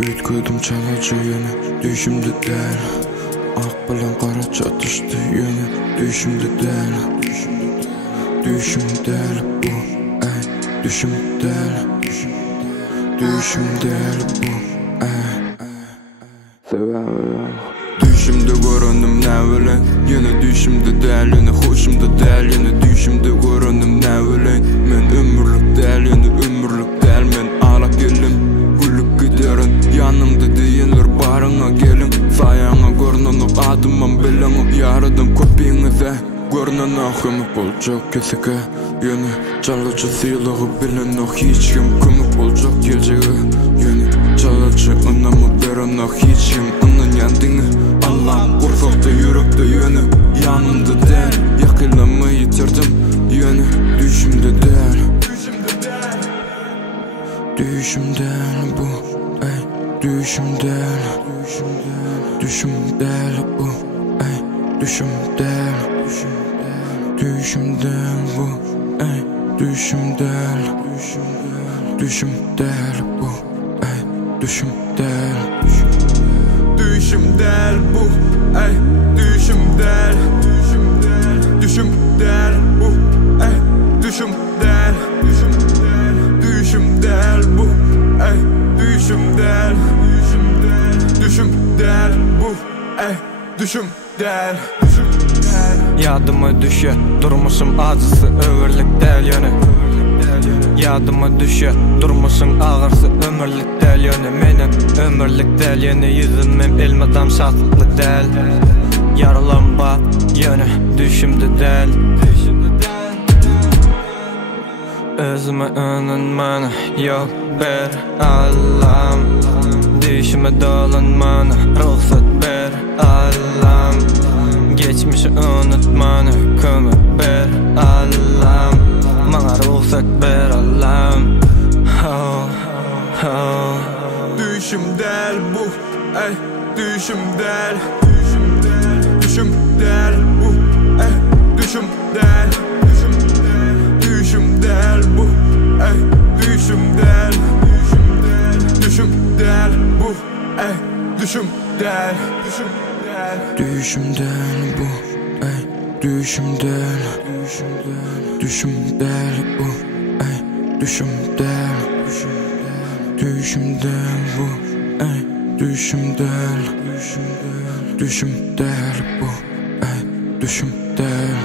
Üytködüm çalajy ýöne düşümde däl. Ak bilen gara çatışdy ýöne düşümde däl. Düşüm däl bu, ey düşüm däl. Düşüm däl bu, ey. Düşümde göründüm ne bilen, yine düşümde däl, yine hoşumda däl, yine düşümde göründüm ne bilen. Men ömürlük däl, yine ömürlük däl, men alak gelim, gülüp giderin. Yanımda diýenler baryňa gelin, saýaňa görnünüp adymam bilen, ýaradan köpüňize görnen ahymyk boljak keseke. Yine çalajy syýlygy bilen hiç kim kömük boljak geljegi. Yine çalajy anamy beren hiç kim onuň ýandyňy. Allah'ım ursakda yürekde yönü yanımda däl, yakylamy ýitirdim yönü düşümde däl. Düşüm däl bu, ey düşüm däl. Düşüm däl bu, ey düşüm däl. Düşüm däl bu, ey düşüm däl. Düşüm däl bu, ey düşüm däl. Düşüm däl bu, ey düşüm däl. Düşüm däl bu, ey düşüm däl. Düşüm däl bu, ey düşüm däl. Düşüm däl bu, ey düşüm däl. Yadıma düşe durmuşum acısı ömürlük däl ýöne. Yadıma düşe durmuşum ağırsy ömürlük däl ýöne. Menem ömürlük däl ýöne, yüzümem elmadam şatlıkly däl. Yaralamba ýöne düşümde däl. Özüme önünmana yok ber Allah'ım. Düşüme dolanmana ruhsat ber Allah'ım. Geçmişi unutmana kömür ber Allah'ım. Maňa ruhsat ber Allah'ım. Düşüm däl bu, ey düşüm däl. Düşüm däl bu, ey düşüm däl. Düşüm däl bu, ey düşüm däl. Düşüm däl bu, ey düşüm däl. Düşüm däl bu, ey düşüm däl. Düşüm däl bu, ey düşüm däl. Düşüm däl bu, ey düşüm däl. Düşüm däl bu, ey düşüm däl.